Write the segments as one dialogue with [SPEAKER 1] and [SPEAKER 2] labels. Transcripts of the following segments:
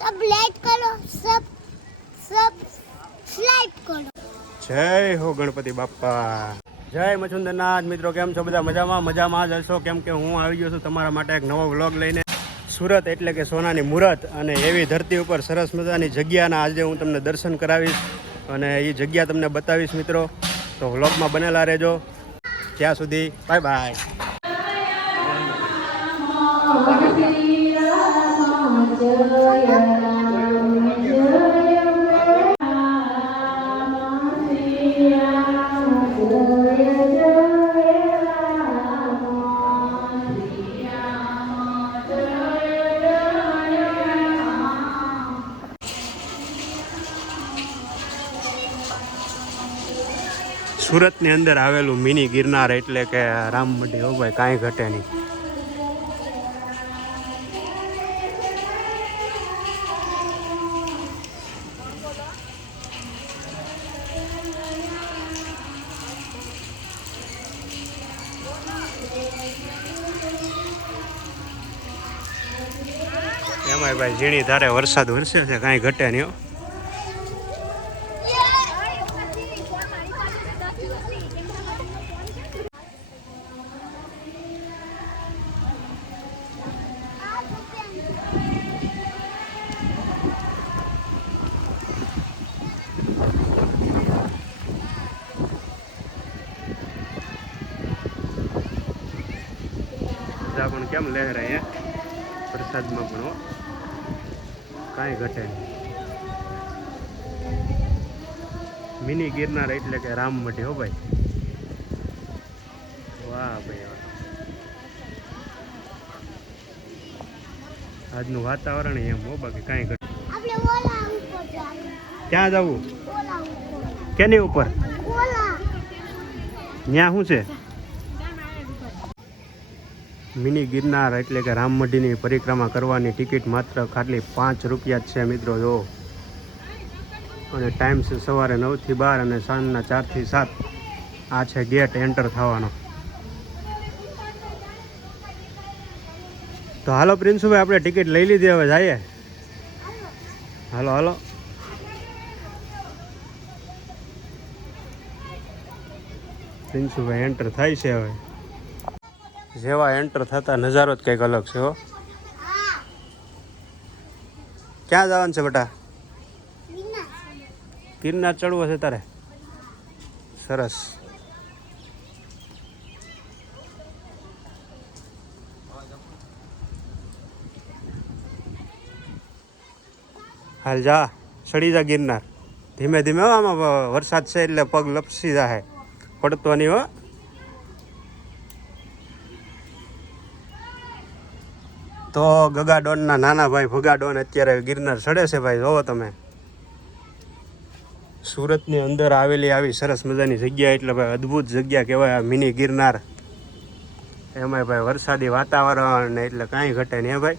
[SPEAKER 1] સબ like કરો સબ subscribe કરો.
[SPEAKER 2] જય હો ગણપતિ બાપા જય મચુંદરનાથ. મિત્રો કેમ છો બધા? મજામાં? મજામાં જ હશો? કેમ કે હું આવી ગયો છું તમારા માટે એક નવો વ્લોગ લઈને. સુરત એટલે કે સોનાની મુરત અને એવી ધરતી ઉપર સરસ મજાની જગ્યાના આજે હું તમને દર્શન કરાવીશ અને એ જગ્યા તમને બતાવીશ મિત્રો. તો વ્લોગમાં બનેલા રહેજો. ત્યાં સુધી બાય બાય. સુરતની અંદર આવેલું મિની ગિરનાર એટલે કે રામમઢી હો ભાઈ કાંઈ ઘટે નહીં. એમાંય ભાઈ ઝીણી ધારે વરસાદ વરસે છે કાંઈ ઘટે નહીં બધા પણ કેમ લહેરાય પ્રસાદમાં પણ કાંઈ ઘટે નહીં. મિની ગિરનાર એટલે કે રામમઢી હો ભાઈ. વાહ ભાઈ વાહ. આજનું વાતાવરણ એમ હો બાકી કાંઈ ઘટે ક્યાં જવું? કેની ઉપર? ત્યાં શું છે? મિની ગિરનાર એટલે કે રામમઢીની પરિક્રમા કરવાની ટિકિટ માત્ર ખાલી પાંચ રૂપિયા જ છે મિત્રો, જો. અને ટાઈમ સવારે નવથી બાર અને સાંજના ચારથી સાત. આ છે ગેટ એન્ટર થવાનો. તો હાલો પ્રિન્સુભાઈ આપણે ટિકિટ લઈ લીધી, હવે જઈએ. હાલો હાલો. પ્રિન્સુભાઈ એન્ટર થાય છે હવે. જેવા એન્ટર થતા નજારો જ કંઈક અલગ છે, હો. ક્યાં જવાનું છે બેટા? ગિરનાર ચડવો છે તારે? સરસ. હાલ જા, ચડી જા ગિરનાર. ધીમે ધીમે આમાં વરસાદ છે એટલે પગ લપસી જાય પડતો નહીં હો. તો ગગાડોનના નાના ભાઈ ભગાડોન અત્યારે ગિરનાર ચડે છે ભાઈ, જોવો તમે. સુરતની અંદર આવેલી આવી સરસ મજાની જગ્યા એટલે ભાઈ અદ્ભુત જગ્યા કહેવાય આ મિની ગિરનાર. એમાંય ભાઈ વરસાદી વાતાવરણ એટલે કાંઈ ઘટે નહીં ભાઈ.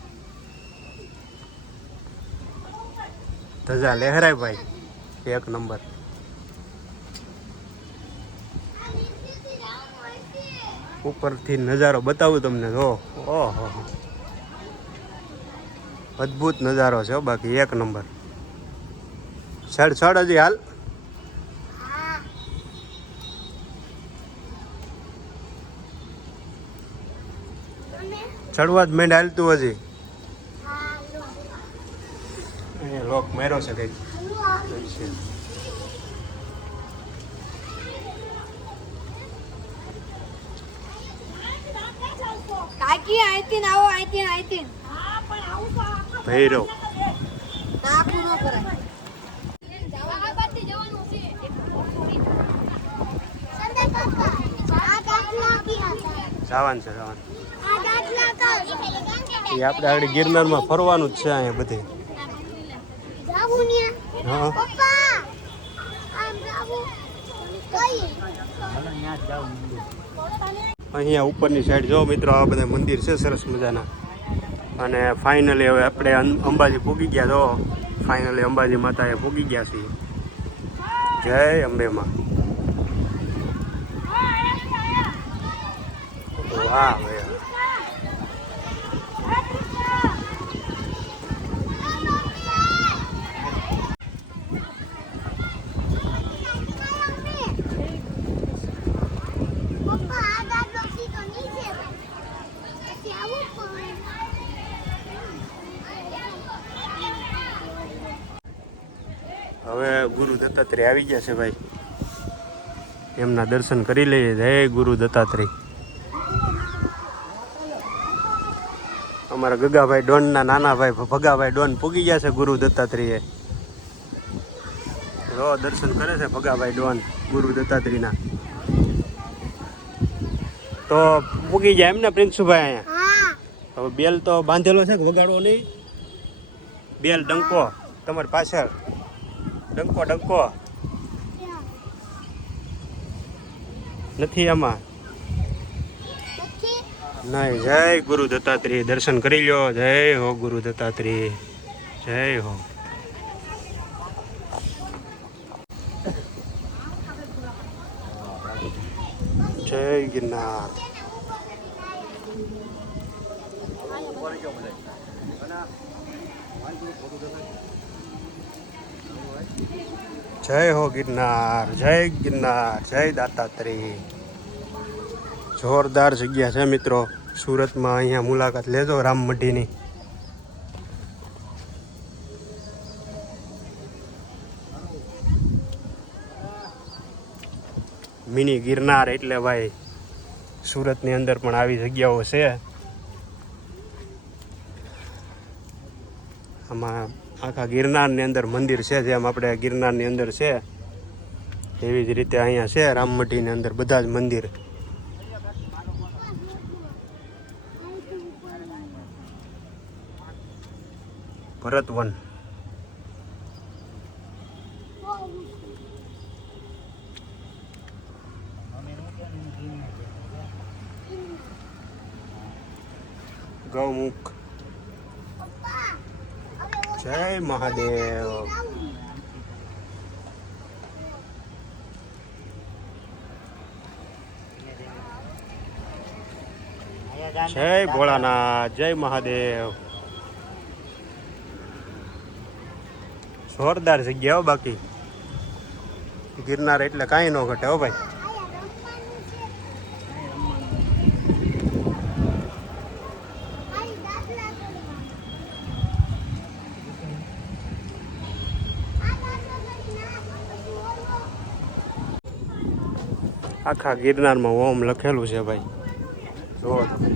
[SPEAKER 2] ધજા લહેરાય ભાઈ, એક નંબર. ઉપરથી નજારો બતાવું તમને, જો. ઓહો. અદ્ભુત નજારો છે બાકી એક નંબર. છડ છડ હજી હાલ. ચડવા જ મેંડ હાલતું હજી. લોક માર્યો છે કંઈક.
[SPEAKER 1] કાકી આઈતીન આવો આઈતીન આઈતીન
[SPEAKER 2] ભૈરવ. જવાન છે જવાન. એ આપણે આગળ ગિરનારમાં ફરવાનું જ છે અહીંયા બધે. અહીંયા ઉપરની સાઈડ જો મિત્રો આ બધા મંદિર છે સરસ મજાના. અને ફાઇનલી હવે આપણે અંબાજી પૂગી ગયા તો ફાઇનલી અંબાજી માતાએ પૂગી ગયા છીએ. જય અંબે માં. વાહ ભાઈ હવે ગુરુ દત્તાત્રેય આવી ગયા છે ભાઈ. એમના દર્શન કરી લઈએ. જય ગુરુ દત્તાત્રેય. અમારા ગગાભાઈ ડોનના નાના ભાઈ ભગાભાઈ ડોન પૂગી ગયા છે ગુરુ દત્તાત્રેય. રો દર્શન કરે છે ભગાભાઈ ડોન, ગુરુ દત્તાત્રેયના. તો પૂગી જાય એમને પ્રિન્સુભાઈ અહીંયા? હવે બેલ તો બાંધેલો છે કે વગાડવો નહીં? બેલ ડંકો તમારી પાછળ. ડંકો ડંકો. નથી આમાં? નહીં, જય ગુરુ દત્તાત્રી દર્શન કરી લ્યો. જય હો ગુરુ દત્તાત્રી જય હો. જય ગિરનાર. જય હો ગિરનાર, જય ગિરનાર, જય દાતાત્રી જોરદાર જગ્યા છે મિત્રો. સુરતમાં અહીંયા મુલાકાત લેજો રામમઢીની મિની ગિરનાર એટલે ભાઈ, સુરતની અંદર પણ આવી જગ્યાઓ છે. આમાં આખા ગિરનારની અંદર મંદિર છે, જેમ આપણે ગિરનારની અંદર છે, એવી જ રીતે અહીંયા છે રામમટીની અંદર બધા જ મંદિર. ભરતવન ગૌમુખ. જય મહાદેવ. જય ભોળાનાથ, જય મહાદેવ. જોરદાર જગ્યા બાકી. ગિરનાર એટલે કાંઈ ન ઘટે હો ભાઈ. આખા ગિરનારમાં ઓમ લખેલું છે ભાઈ. જુઓ. તમે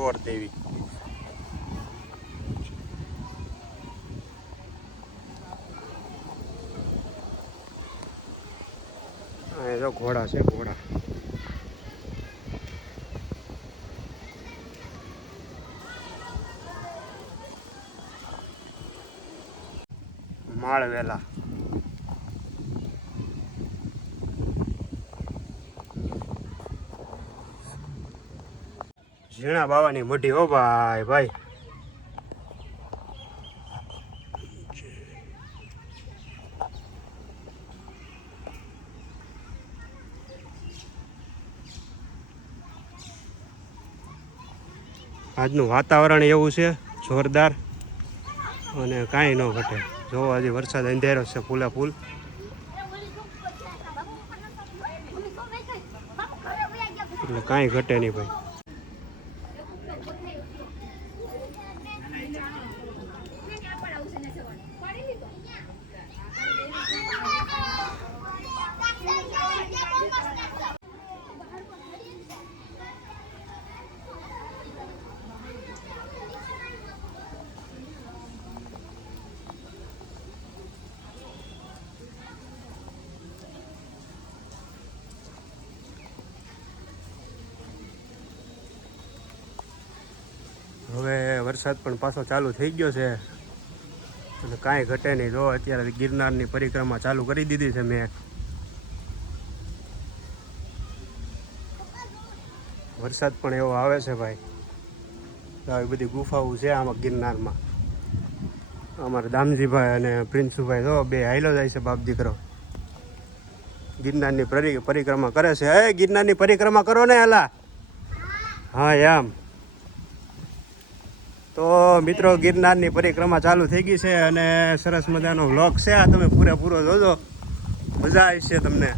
[SPEAKER 2] બોર દેવી આ જો ઘોડા છે ઘોડા માળવેલા ઝીણા બાવાની મઢી હો ભાઈ ભાઈ. આજનું વાતાવરણ એવું છે, જોરદાર અને કાંઈ ન ઘટે. જો હજી વરસાદ અંધેરો છે, ફૂલે ફૂલ. એટલે કાંઈ ઘટે નહીં ભાઈ હવે વરસાદ પણ પાછો ચાલુ થઈ ગયો છે. અને કાંઈ ઘટે નહીં. જો અત્યારે ગિરનારની પરિક્રમા ચાલુ કરી દીધી છે મેં. વરસાદ પણ એવો આવે છે ભાઈ. આવી બધી ગુફાઓ છે આમાં ગિરનારમાં. અમારા દામજીભાઈ અને પ્રિન્સુભાઈ જો બે હાઈલો જાય છે બાપ દીકરો. ગિરનારની પરિક્રમા કરે છે. હે, ગિરનારની પરિક્રમા કરો ને એલા હા, એમ. તો મિત્રો ગિરનારની પરિક્રમા ચાલુ થઈ ગઈ છે અને સરસ મજાનો વ્લોગ છે. આ તમે પૂરેપૂરો જોજો. મજા આવશે તમને.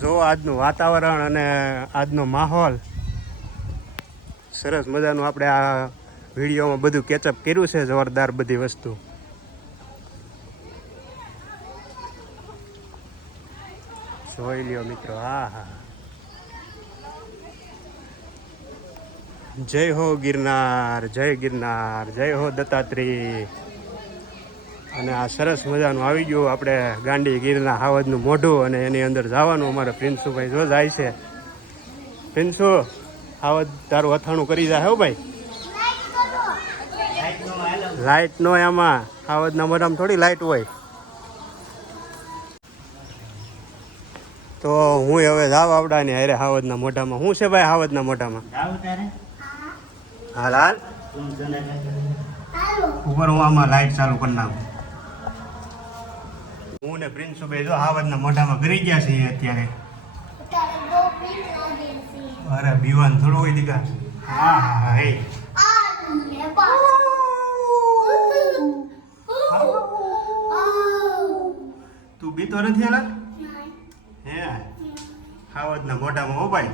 [SPEAKER 2] જો આજનું વાતાવરણ અને આજનો માહોલ. સરસ મજાનું આપણે આ વિડીયોમાં બધું કેચઅપ કર્યું છે, જોરદાર બધી વસ્તુ. જોઈ લ્યો મિત્રો. હા હા. જય હો ગિરનાર, જય ગિરનાર, જય હો દત્તાત્રી અને આ સરસ મજાનું આવી ગયું આપણે ગાંડી ગીરના હાવજનું મોઢું અને એની અંદર જવાનું અમારે પ્રિન્સુભાઈ જો જાય છે. પ્રિન્સુ, હાવજ તારું અથાણું કરી જાય હો ભાઈ. લાઈટ નો એમાં હાવજના મોઢામાં થોડી લાઇટ હોય. તો હું હવે જાવ આવડાની. હારે હાવજના મોઢામાં. શું છે ભાઈ હાવજના મોઢામાં? હાલ હાલ ઉપર હું આમાં લાઈટ ચાલુ કરી નાખું. હું ને પ્રિન્સુભાઈ જો વાતના મોઢામાં ગરી ગયા છે અત્યારે. અરે બીવાન થોડું હોય દીકા. હા હા હા તું બીતો નથી આલા હે હાવદના મોઢામાં હો ભાઈ.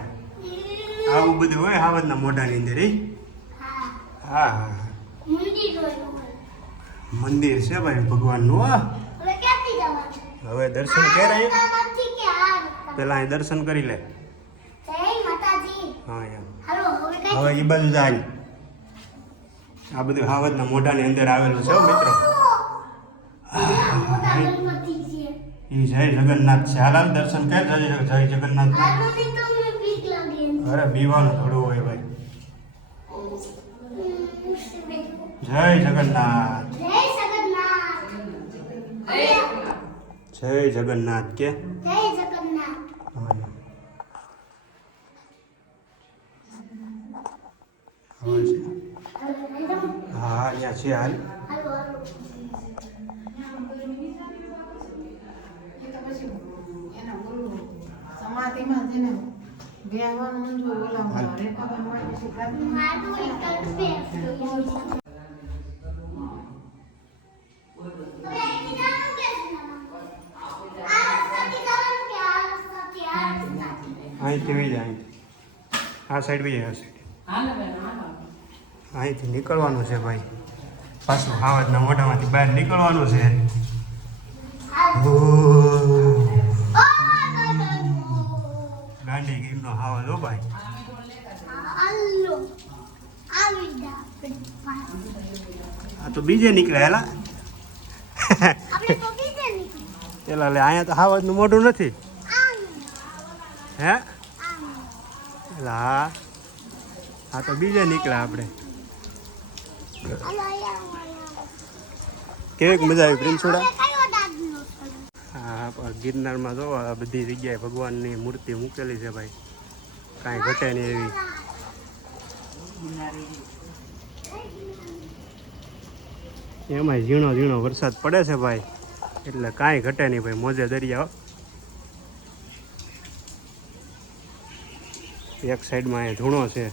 [SPEAKER 2] આવું બધું હોય હાવદના મોઢાની અંદર એ હા હા. મંદિર છે ભાઈ ભગવાનનું હા. હવે દર્શન કરે પેલા અહીં દર્શન કરી લે. હા એમ. હવે એ બાજુ જાય આ બધું હાવજના મોઢાની અંદર આવેલું છે મિત્રો. એ જય જગન્નાથ છે. હાલ દર્શન કર જય જય જગન્નાથ. અરે બીવાનું થોડું હોય ભાઈ જય જગન્નાથ. જય જગન્નાથ. કે? હા. જગન્નાથ. છે. હા અહીંયા છે હાલ.
[SPEAKER 3] સમાધિમાં જેને બેહવાનું ઊંધું ઓલામાં રેખાબેન માટે
[SPEAKER 2] અહીંથી વહી જાય. આ સાઈડ વહી જાય આ સાઈડ. અહીંથી નીકળવાનું છે ભાઈ. પાછું હાવજના મોઢામાંથી બહાર નીકળવાનું છે. ગાંડી ગીરનો હાવજ હો ભાઈ. આ તો બીજે નીકળ્યા હેલા. પેલા લે અહીંયા તો હાવજનું મોઢું નથી. હે? હા આ તો બીજે નીકળ્યા આપણે. કેવીક મજા આવી પ્રિન્સુડા હા ગિરનારમાં જો બધી જગ્યાએ ભગવાનની મૂર્તિ મૂકેલી છે ભાઈ. કાંઈ ઘટે નહીં એવી. એમાંય ઝીણો ઝીણો વરસાદ પડે છે ભાઈ. એટલે કાંઈ ઘટે નહીં ભાઈ. મોજે દરિયા એક સાઈડમાં એ ધૂણો છે.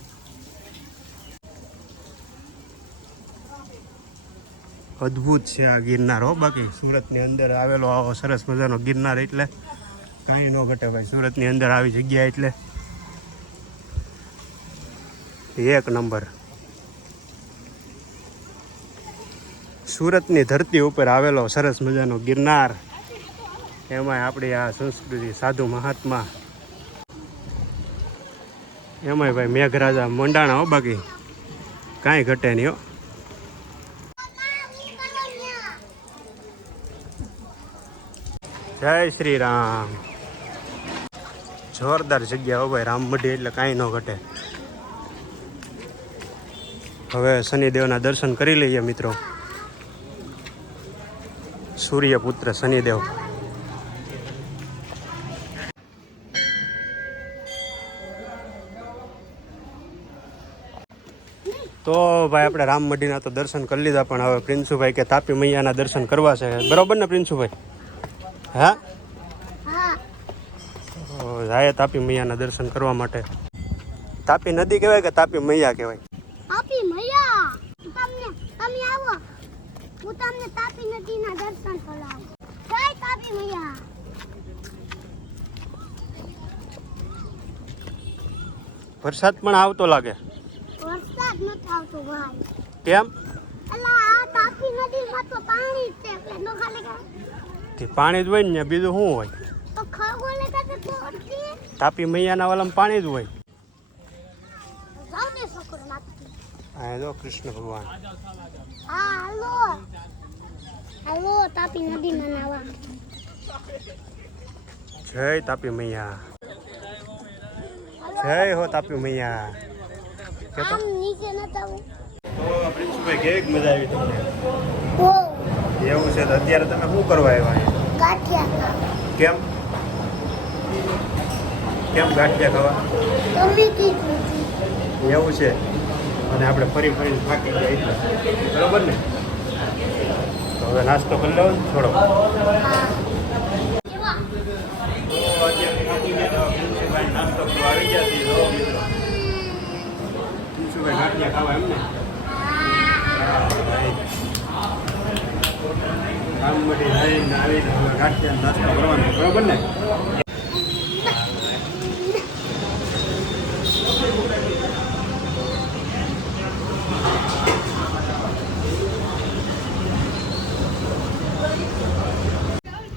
[SPEAKER 2] અદ્ભુત છે આ ગિરનાર હો, બાકી સુરતની અંદર આવેલો આવો સરસ મજાનો ગિરનાર એટલે કાંઈ ન ઘટે ભાઈ, સુરતની અંદર આવી જગ્યા એટલે. એક નંબર. સુરતની ધરતી ઉપર આવેલો સરસ મજાનો ગિરનાર. એમાંય આપણી આ સંસ્કૃતિ સાધુ મહાત્મા એમાંય ભાઈ મેઘરાજા મંડાણા હો બાકી. કાંઈ ઘટે નહીં હો. જય શ્રી રામ. જોરદાર જગ્યા હો ભાઈ રામમઢી એટલે કાંઈ ન ઘટે. હવે શનિદેવના દર્શન કરી લઈએ મિત્રો. સૂર્યપુત્ર શનિદેવ. તો ભાઈ આપણે રામ મઢીના તો દર્શન કરી લીધા પણ હવે પ્રિન્સુભાઈ કે તાપી મૈયાના દર્શન કરવા છે. બરોબર ને પ્રિન્સુભાઈ? હા? જાય તાપી મૈયાના દર્શન કરવા માટે. તાપી નદી કહેવાય કે તાપી મૈયા કહેવાય?
[SPEAKER 1] તાપી મૈયા! તમને તમે આવો. હું તમને તાપી નદીના દર્શન કરાવું. જય તાપી મૈયા!
[SPEAKER 2] વરસાદ પણ આવતો લાગે.
[SPEAKER 1] વરસાદ નથી આવતો ભાઈ.
[SPEAKER 2] કેમ?
[SPEAKER 1] પાણી જ
[SPEAKER 2] જ હોય ને બીજું શું હોય? તાપી મૈયાના વાલામાં પાણી જ હોય. આ જો કૃષ્ણ ભગવાન.
[SPEAKER 1] હા હાલો. તાપી નાવા.
[SPEAKER 2] જય તાપી મૈયા. જય હો તાપી મૈયા. કેતો
[SPEAKER 1] નીચે નતા
[SPEAKER 2] તો પ્રિન્સુભાઈ કેવીક મજા આવી તમને. એવું છે તો અત્યારે તમે શું કરવા આવ્યા?
[SPEAKER 1] ગાંઠિયા
[SPEAKER 2] કેમ? કેમ ગાંઠિયા ખાવા?
[SPEAKER 1] તમે કીધું
[SPEAKER 2] એવું છે. અને આપણે ફરી ફરી થાકી ગયા એટલે. બરોબર ને? તો હવે નાસ્તો કરી લો ને થોડો
[SPEAKER 1] હા
[SPEAKER 2] તો અત્યારે થાકી ગયા તો પ્રિન્સુભાઈ નાસ્તો કરવા આવી ગયા છીએ જો મિત્રો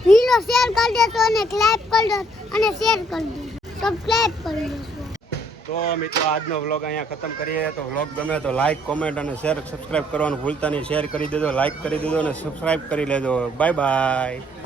[SPEAKER 1] વિડિયો શેર કરી દેજો અને લાઈક કરી દો અને શેર કરી કરી દેજો.
[SPEAKER 2] તો મિત્રો, આજનો વ્લોગ અહીંયા ખતમ કરીએ. તો વ્લોગ ગમે તો લાઈક કોમેન્ટ અને શેર સબસ્ક્રાઈબ કરવાનું ભૂલતા નહીં. શેર કરી દેજો લાઈક કરી દેજો અને સબસ્ક્રાઈબ કરી લેજો. Bye bye